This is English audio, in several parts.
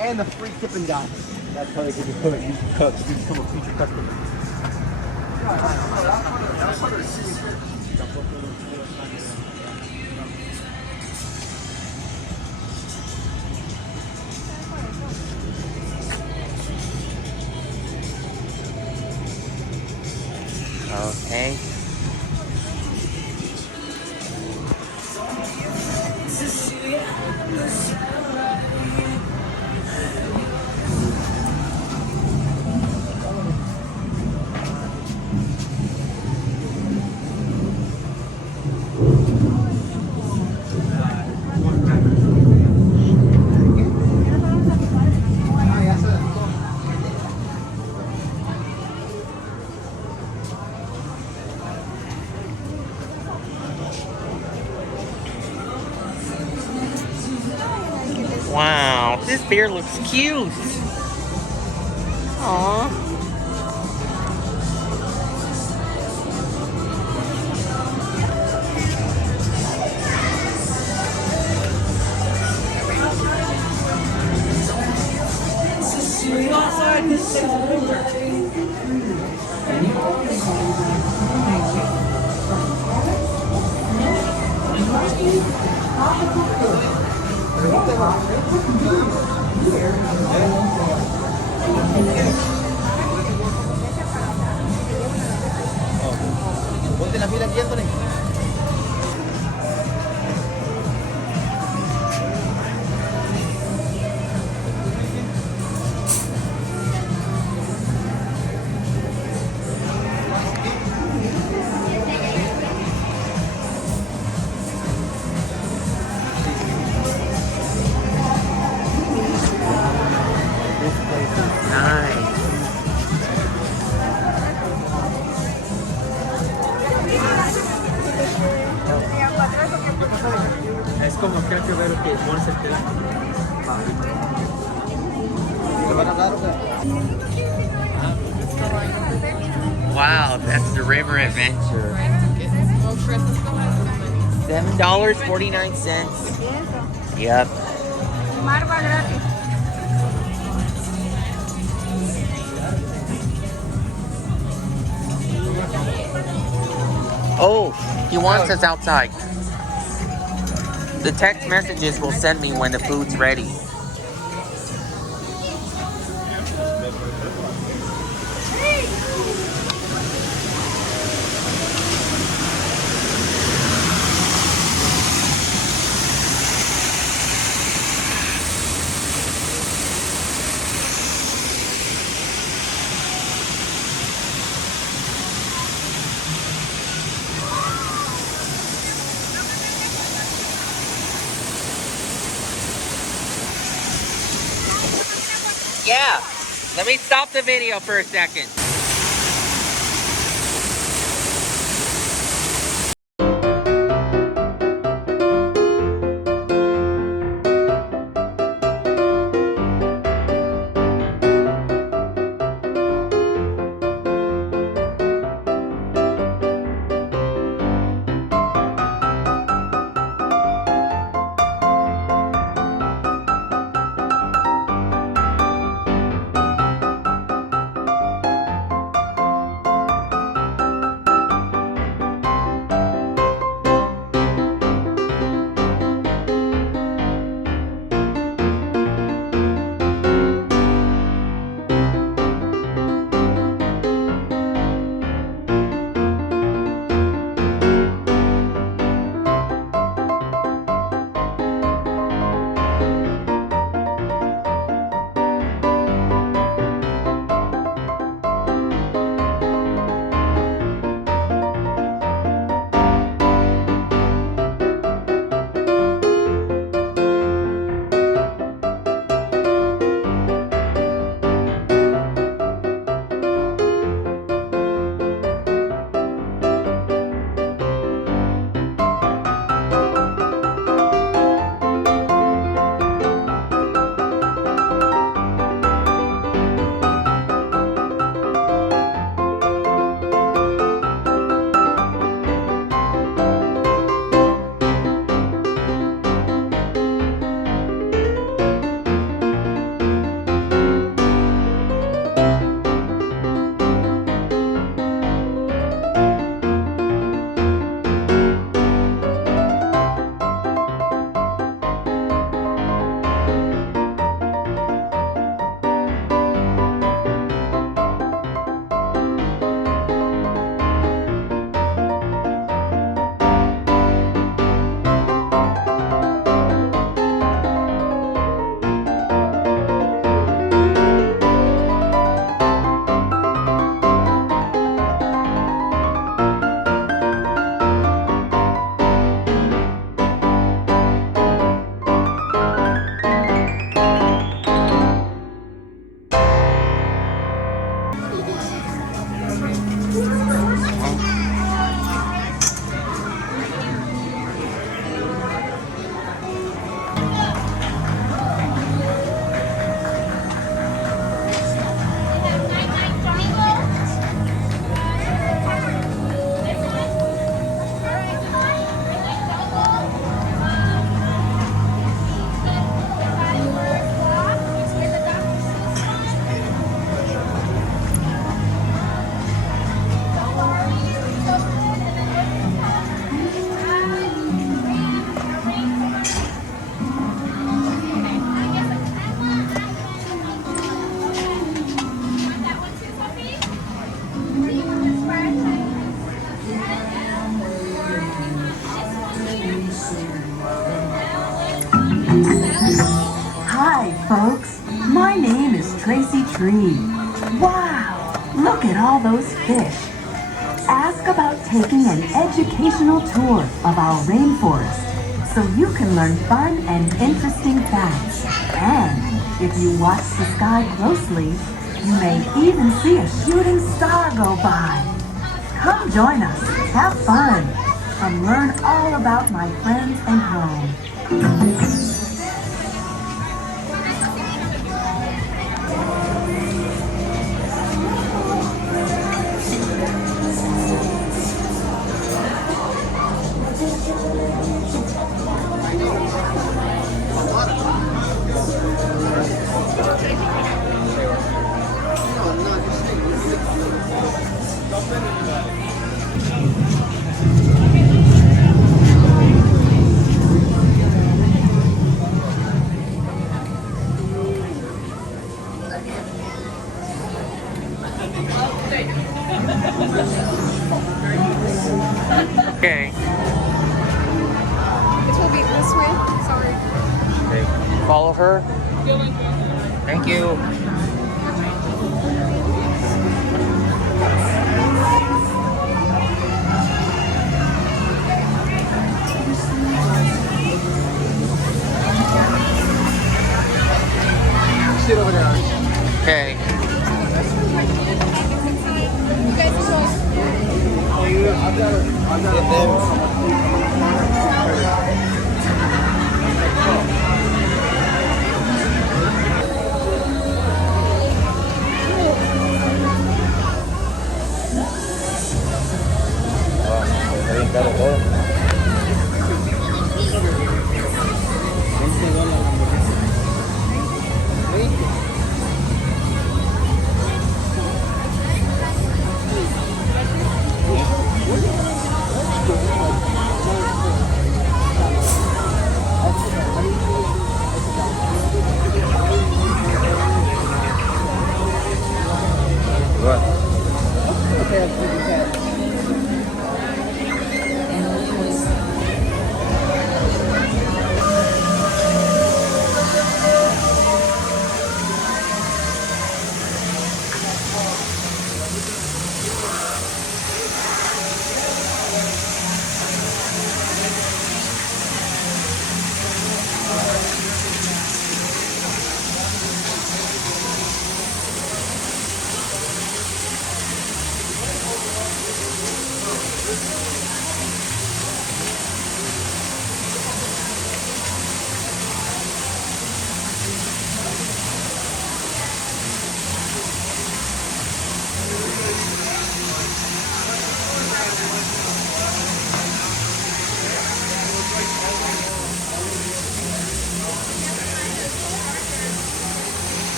And the free tipping guy. That's how they can put it. You can cook. You become a future customer. Okay. Wow, this bear looks cute. Aww. Ponte la fila aquí, Anthony. Nice. Es como que hay que ver que pones el teléfono. ¿Te van a dar o qué? Wow, that's the river adventure. $7.49. Yep. Oh, he wants us outside. The text messages will send me when the food's ready. Yeah, let me stop the video for a second. folks. My name is Tracy Tree. Wow, look at all those fish. Ask about taking an educational tour of our rainforest so you can learn fun and interesting facts. And if you watch the sky closely, you may even see a shooting star go by. Come join us, have fun, and learn all about my friends and home. Okay. It will be this way. Sorry. Okay. Follow her. Thank you. Sit over there. Okay. You guys go.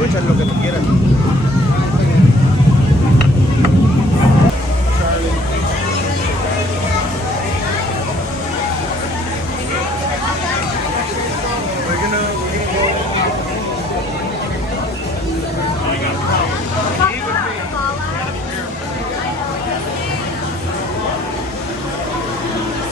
Voy a echar lo que